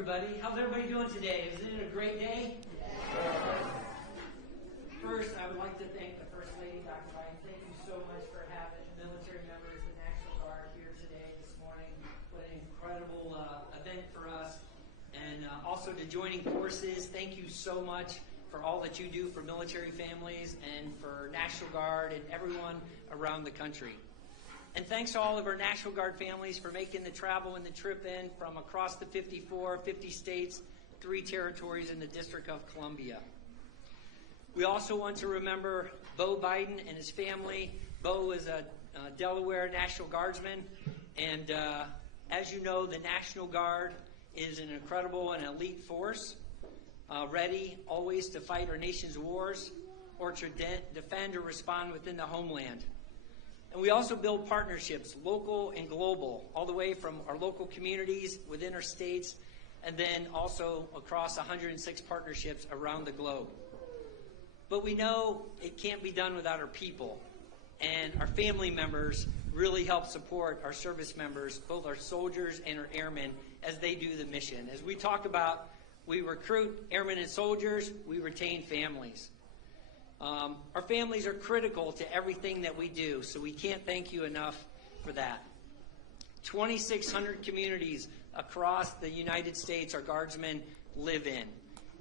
everybody. How's everybody doing today? Isn't it a great day? First, I would like to thank the First Lady, Dr. Ryan. Thank you so much for having military members of the National Guard here today, this morning. What an incredible event for us. And also to Joining Forces, thank you so much for all that you do for military families and for National Guard and everyone around the country. And thanks to all of our National Guard families for making the travel and the trip in from across the 50 states, 3 territories in the District of Columbia. We also want to remember Bo Biden and his family. Bo is a Delaware National Guardsman, and as you know, the National Guard is an incredible and elite force, ready always to fight our nation's wars or to defend or respond within the homeland. And we also build partnerships, local and global, all the way from our local communities within our states, and then also across 106 partnerships around the globe. But we know it can't be done without our people, and our family members really help support our service members, both our soldiers and our airmen, as they do the mission. As we talk about, we recruit airmen and soldiers, we retain families. Our families are critical to everything that we do, so we can't thank you enough for that. 2,600 communities across the United States our Guardsmen live in.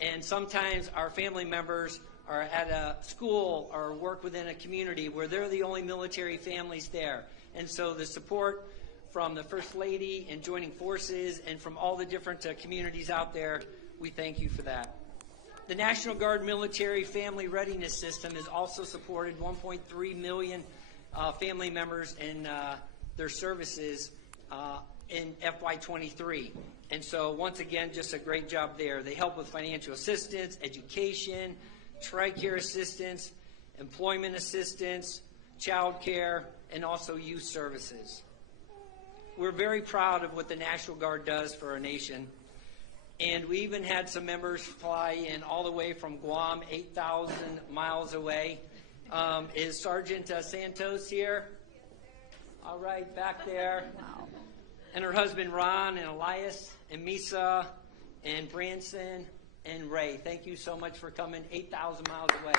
And sometimes our family members are at a school or work within a community where they're the only military families there. And so the support from the First Lady and Joining Forces and from all the different communities out there, we thank you for that. The National Guard Military Family Readiness System has also supported 1.3 million family members in their services in FY23. And so once again, just a great job there. They help with financial assistance, education, TRICARE assistance, employment assistance, child care, and also youth services. We're very proud of what the National Guard does for our nation. And we even had some members fly in all the way from Guam, 8,000 miles away. Is Sergeant Santos here? All right, back there. Wow. And her husband Ron and Elias and Misa and Branson and Ray. Thank you so much for coming 8,000 miles away.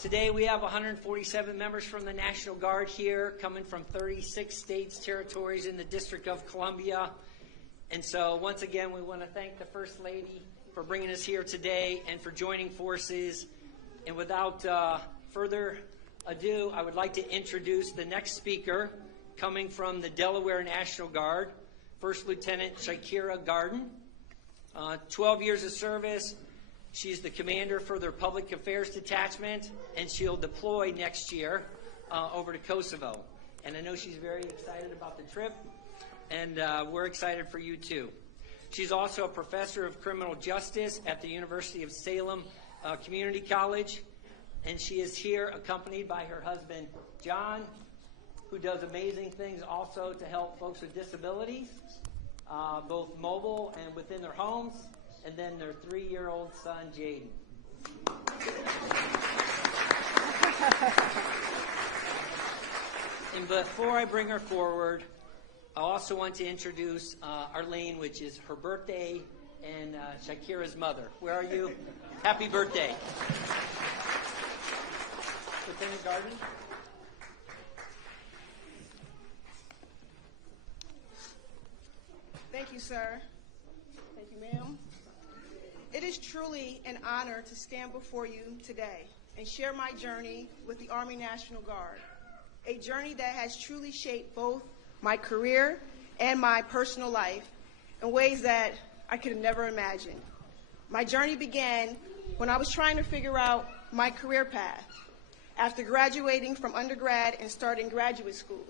Today we have 147 members from the National Guard here, coming from 36 states, territories in the District of Columbia. And so once again, we want to thank the First Lady for bringing us here today and for joining forces. And without further ado, I would like to introduce the next speaker, coming from the Delaware National Guard, First Lieutenant Shakira Garden. 12 years of service. She's the commander for their Public Affairs Detachment, and she'll deploy next year over to Kosovo. And I know she's very excited about the trip, and we're excited for you too. She's also a professor of criminal justice at the University of Salem Community College, and she is here accompanied by her husband, John, who does amazing things also to help folks with disabilities, both mobile and within their homes. And then their 3-year-old son, Jaden. And before I bring her forward, I also want to introduce Arlene, which is her birthday, and Shakira's mother. Where are you? Happy birthday. Lieutenant Garden. Thank you, sir. Thank you, ma'am. It is truly an honor to stand before you today and share my journey with the Army National Guard, a journey that has truly shaped both my career and my personal life in ways that I could have never imagined. My journey began when I was trying to figure out my career path after graduating from undergrad and starting graduate school.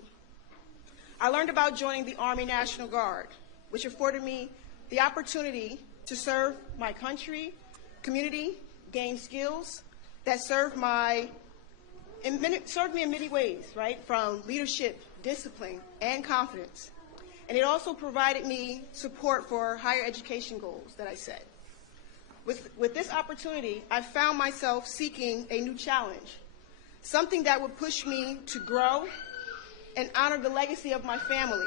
I learned about joining the Army National Guard, which afforded me the opportunity to serve my country, community, gain skills that served me in many ways, right? From leadership, discipline, and confidence. And it also provided me support for higher education goals that I set. With this opportunity, I found myself seeking a new challenge, something that would push me to grow and honor the legacy of my family,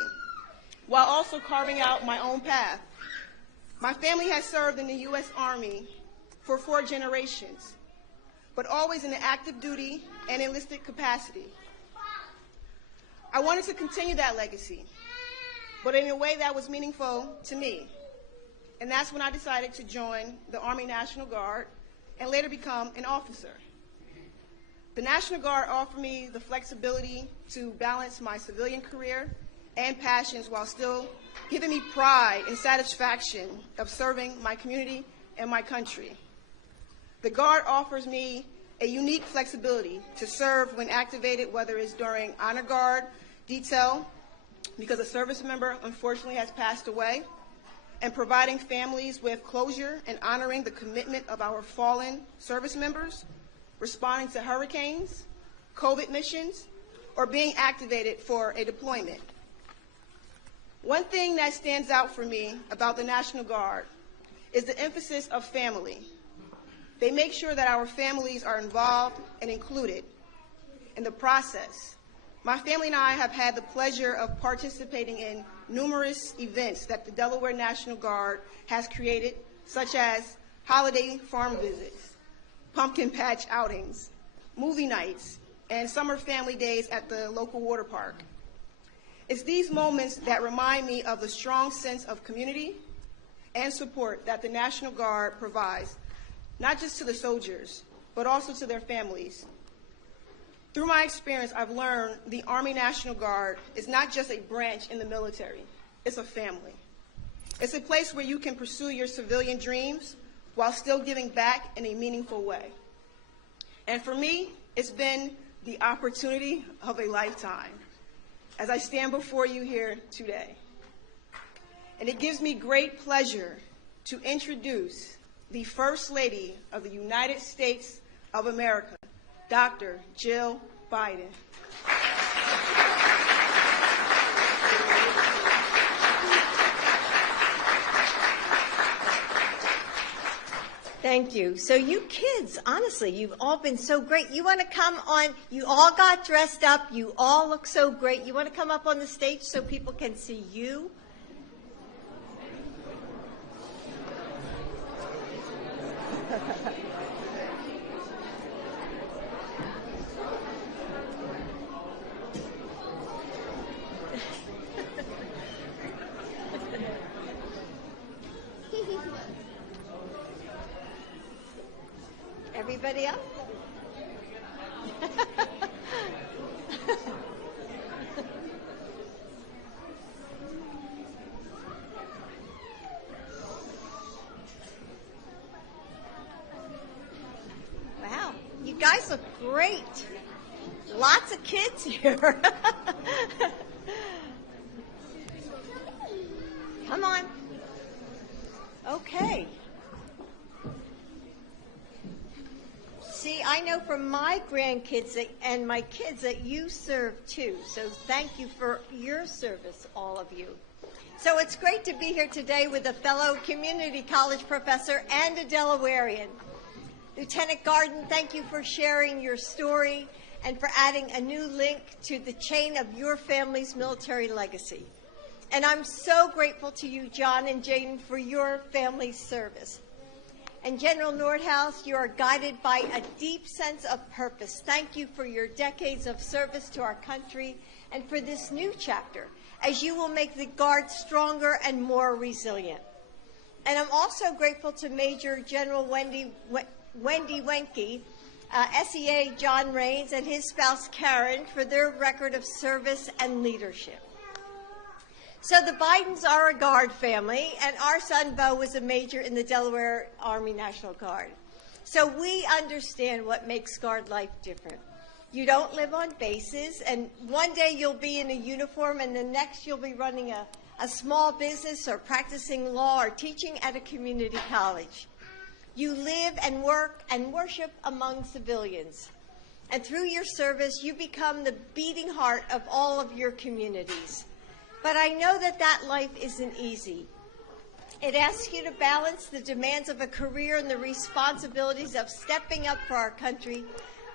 while also carving out my own path. My family has served in the U.S. Army for 4 generations, but always in an active duty and enlisted capacity. I wanted to continue that legacy, but in a way that was meaningful to me. And that's when I decided to join the Army National Guard and later become an officer. The National Guard offered me the flexibility to balance my civilian career and passions while still giving me pride and satisfaction of serving my community and my country. The Guard offers me a unique flexibility to serve when activated, whether it's during honor guard detail, because a service member unfortunately has passed away, and providing families with closure and honoring the commitment of our fallen service members, responding to hurricanes, COVID missions, or being activated for a deployment. One thing that stands out for me about the National Guard is the emphasis of family. They make sure that our families are involved and included in the process. My family and I have had the pleasure of participating in numerous events that the Delaware National Guard has created, such as holiday farm visits, pumpkin patch outings, movie nights, and summer family days at the local water park. It's these moments that remind me of the strong sense of community and support that the National Guard provides, not just to the soldiers, but also to their families. Through my experience, I've learned the Army National Guard is not just a branch in the military, it's a family. It's a place where you can pursue your civilian dreams while still giving back in a meaningful way. And for me, it's been the opportunity of a lifetime as I stand before you here today. And it gives me great pleasure to introduce the First Lady of the United States of America, Dr. Jill Biden. Thank you. So you kids, honestly, you've all been so great. You want to come on, you all got dressed up, you all look so great. You want to come up on the stage so people can see you? Everybody up? Wow, you guys look great. Lots of kids here. Come on. Okay. See, I know from my grandkids and my kids that you serve too. So thank you for your service, all of you. So it's great to be here today with a fellow community college professor and a Delawarean. Lieutenant Garden, thank you for sharing your story and for adding a new link to the chain of your family's military legacy. And I'm so grateful to you, John and Jaden, for your family's service. And General Nordhaus, you are guided by a deep sense of purpose. Thank you for your decades of service to our country and for this new chapter, as you will make the Guard stronger and more resilient. And I'm also grateful to Major General Wendy Wenke, SEA John Raines, and his spouse Karen for their record of service and leadership. So the Bidens are a Guard family, and our son Bo was a major in the Delaware Army National Guard. So we understand what makes Guard life different. You don't live on bases, and one day you'll be in a uniform, and the next you'll be running a small business or practicing law or teaching at a community college. You live and work and worship among civilians. And through your service, you become the beating heart of all of your communities. But I know that that life isn't easy. It asks you to balance the demands of a career and the responsibilities of stepping up for our country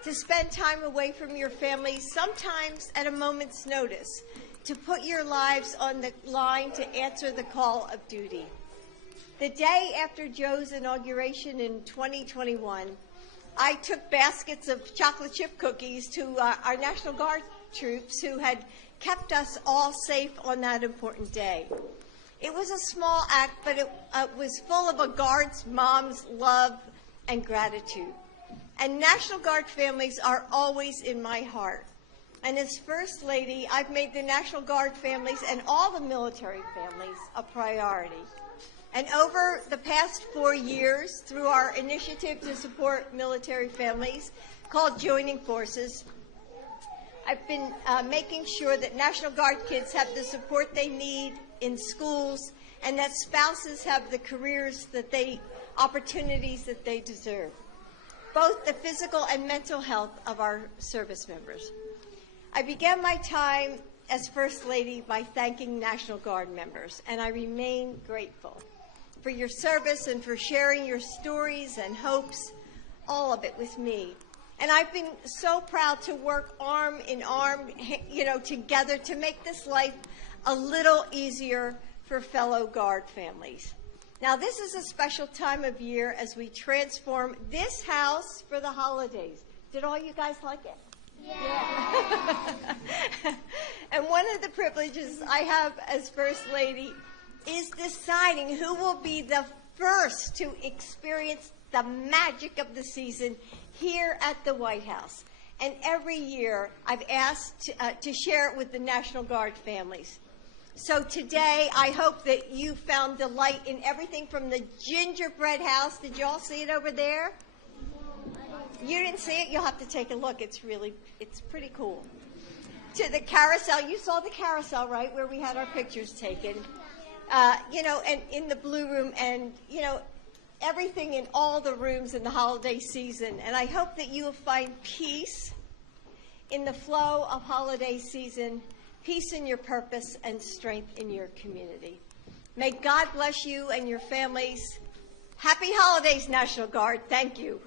to spend time away from your families, sometimes at a moment's notice, to put your lives on the line to answer the call of duty. The day after Joe's inauguration in 2021, I took baskets of chocolate chip cookies to our National Guard troops who had kept us all safe on that important day. It was a small act, but it was full of a Guard's mom's love and gratitude. And National Guard families are always in my heart. And as First Lady, I've made the National Guard families and all the military families a priority. And over the past 4 years, through our initiative to support military families called Joining Forces, I've been making sure that National Guard kids have the support they need in schools and that spouses have the careers opportunities that they deserve, both the physical and mental health of our service members. I began my time as First Lady by thanking National Guard members, and I remain grateful for your service and for sharing your stories and hopes, all of it with me. And I've been so proud to work arm in arm, together to make this life a little easier for fellow Guard families. Now, this is a special time of year as we transform this house for the holidays. Did all you guys like it? Yeah. And one of the privileges I have as First Lady is deciding who will be the first to experience the magic of the season here at the White House. And every year I've asked to share it with the National Guard families. So today I hope that you found delight in everything from the gingerbread house. Did you all see it over there? You didn't see it? You'll have to take a look. It's pretty cool. To the carousel. You saw the carousel, right, where we had our pictures taken. And in the Blue Room, and, everything in all the rooms in the holiday season. And I hope that you will find peace in the flow of holiday season, peace in your purpose, and strength in your community. May God bless you and your families. Happy holidays, National Guard. Thank you.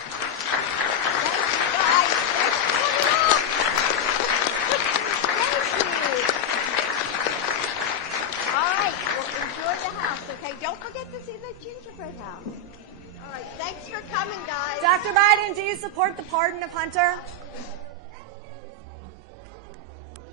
Thank you, guys. Thanks for coming up. Thank you. All right, well, enjoy the house, okay? Don't forget to see the gingerbread house. All right, thanks for coming, guys. Dr. Biden, do you support the pardon of Hunter?